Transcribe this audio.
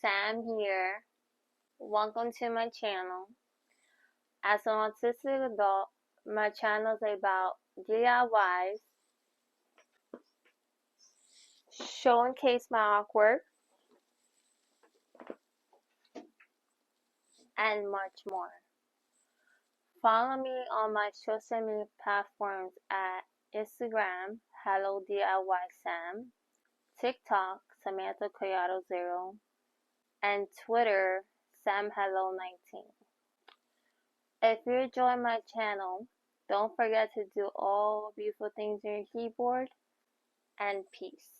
Sam here. Welcome to my channel. As an autistic adult, my channel is about DIYs, showcase my artwork, and much more. Follow me on my social media platforms at Instagram, Hello DIY Sam, TikTok, Samantha Coyato 0, and Twitter, Sam Hello 19. If you enjoy my channel, don't forget to do all beautiful things on your keyboard, and peace.